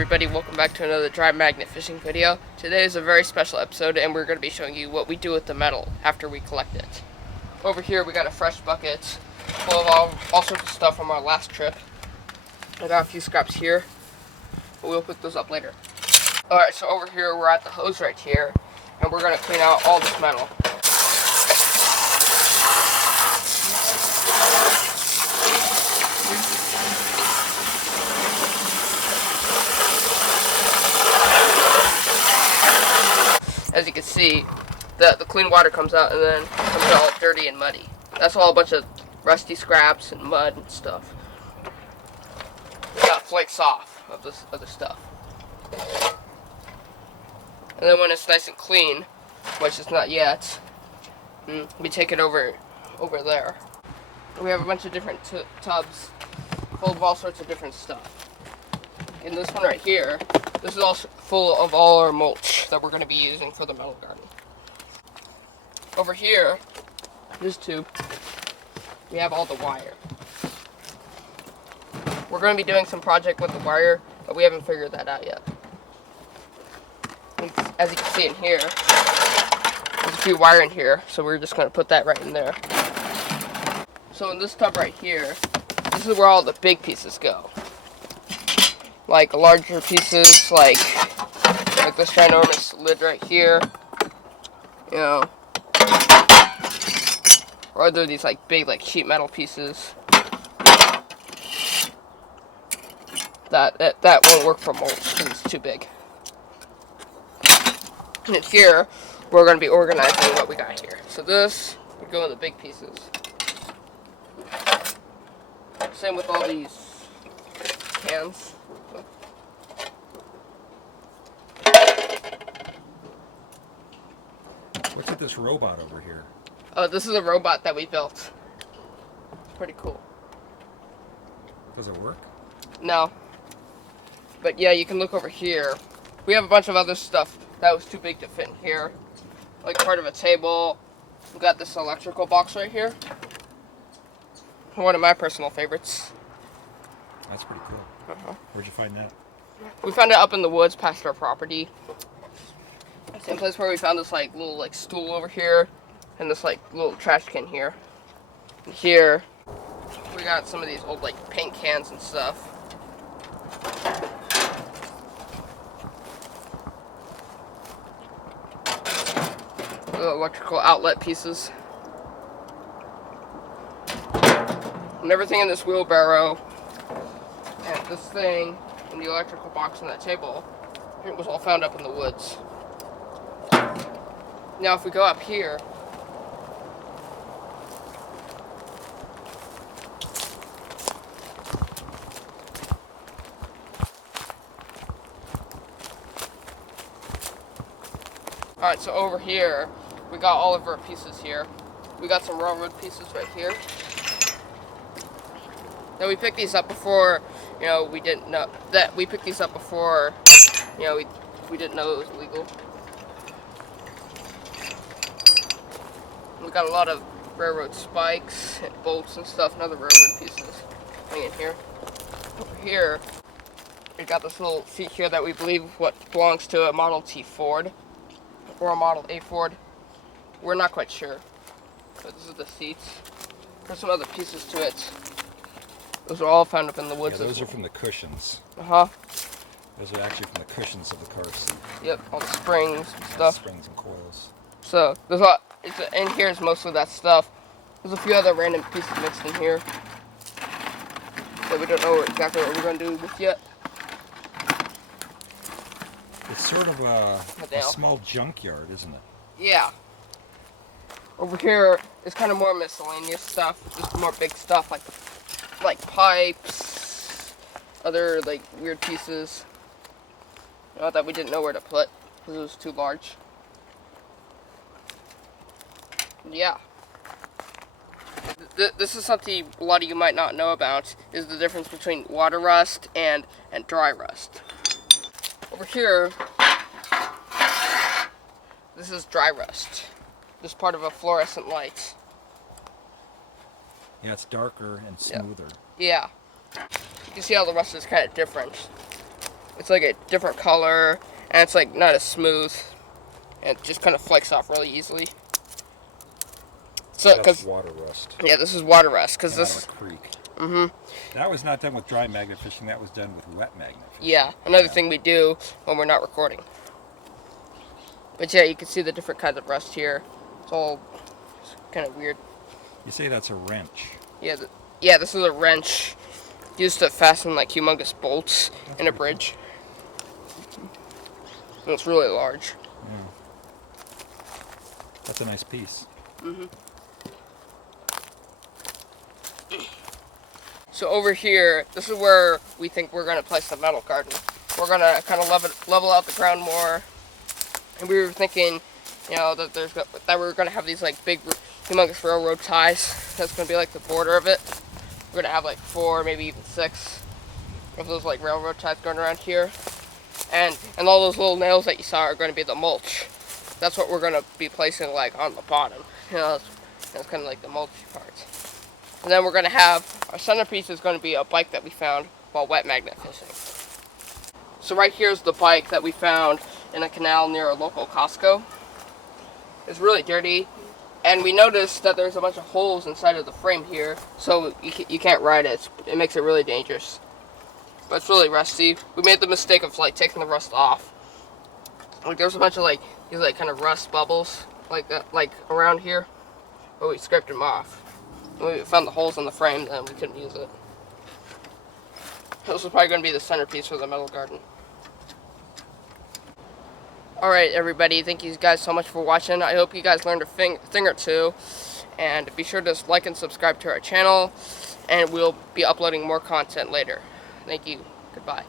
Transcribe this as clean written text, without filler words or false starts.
everybody, welcome back to another dry magnet fishing video. Today is a very special episode and we're going to be showing you what we do with the metal after we collect it. Over here we got a fresh bucket full of all sorts of stuff from our last trip. I got a few scraps here, but we'll pick those up later. Alright, so over here we're at the hose right here and we're going to clean out all this metal. As you can see, the clean water comes out and then comes out all dirty and muddy. That's all a bunch of rusty scraps and mud and stuff. We got flakes off of this other stuff. And then when it's nice and clean, which it's not yet, we take it over there. We have a bunch of different tubs full of all sorts of different stuff. In this one right here, this is all full of all our mulch that we're going to be using for the metal garden. Over here, this tube, we have all the wire. We're going to be doing some project with the wire, but we haven't figured that out yet. As you can see in here, there's a few wire in here, so we're just going to put that right in there. So in this tub right here, this is where all the big pieces go. Like larger pieces, like this ginormous lid right here, you know, or are there these like big like sheet metal pieces that won't work for mulch because it's too big. And here we're going to be organizing what we got here. So this would go in the big pieces. Same with all these cans. What's with this robot over here? Oh, this is a robot that we built. It's pretty cool. Does it work? No. But yeah, you can look over here. We have a bunch of other stuff that was too big to fit in here. Like part of a table. We got this electrical box right here. One of my personal favorites. That's pretty cool. Where'd you find that? We found it up in the woods past our property. Same place where we found this like little like stool over here and this like little trash can here. And here we got some of these old like paint cans and stuff. The electrical outlet pieces. And everything in this wheelbarrow and this thing and the electrical box on that table, it was all found up in the woods. Now if we go up here, alright, so over here, we got all of our pieces here. We got some railroad pieces right here. Now we picked these up before, you know, we didn't know that we picked these up before, you know, we didn't know it was illegal. We got a lot of railroad spikes and bolts and stuff and other railroad pieces in here. Over here, we got this little seat here that we believe what belongs to a Model T Ford or a Model A Ford. We're not quite sure, but this is the seats. There's some other pieces to it. Those are all found up in the woods. Yeah, those are from the cushions. Those are actually from the cushions of the car seat. Yep, all the springs and stuff. Springs and coils. So there's a lot. In here is most of that stuff. There's a few other random pieces mixed in here that we don't know exactly what we're going to do with yet. It's sort of a small junkyard, isn't it? Yeah. Over here is kind of more miscellaneous stuff, just more big stuff like pipes, other like weird pieces, you know, that we didn't know where to put because it was too large. Yeah. This is something a lot of you might not know about, is the difference between water rust and dry rust. Over here, this is dry rust. This part of a fluorescent light. Yeah, it's darker and smoother. Yeah. You can see how the rust is kind of different. it's like a different color, and it's like not as smooth, and it just kind of flakes off really easily. So, That's water rust. Yeah, this is water rust because Out of this. a creek. Mm-hmm. That was not done with dry magnet fishing. That was done with wet magnet fishing. Yeah, another thing we do when we're not recording. But yeah, you can see the different kinds of rust here. It's all kind of weird. You say that's a wrench. Yeah, yeah. This is a wrench used to fasten like humongous bolts in a bridge. And it's really large. Yeah. That's a nice piece. Mm-hmm. So over here, this is where we think we're gonna place the metal garden. We're gonna kind of level out the ground more. And we were thinking, you know, that we're gonna have these like big, humongous railroad ties. That's gonna be like the border of it. We're gonna have like 4, maybe even 6 of those like railroad ties going around here. And all those little nails that you saw are gonna be the mulch. That's what we're gonna be placing like on the bottom. You know, that's kind of like the mulch parts. And then we're gonna have our centerpiece is gonna be a bike that we found while wet magnet fishing. So right here's the bike that we found in a canal near a local Costco. It's really dirty, and we noticed that there's a bunch of holes inside of the frame here, so you can't ride it. It makes it really dangerous. But it's really rusty. We made the mistake of like taking the rust off. Like there's a bunch of like these like kind of rust bubbles like that, like around here, but we scraped them off. When we found the holes in the frame, then we couldn't use it. This is probably going to be the centerpiece for the metal garden. Alright everybody, thank you guys so much for watching. I hope you guys learned a thing or two. And be sure to like and subscribe to our channel. And we'll be uploading more content later. Thank you. Goodbye.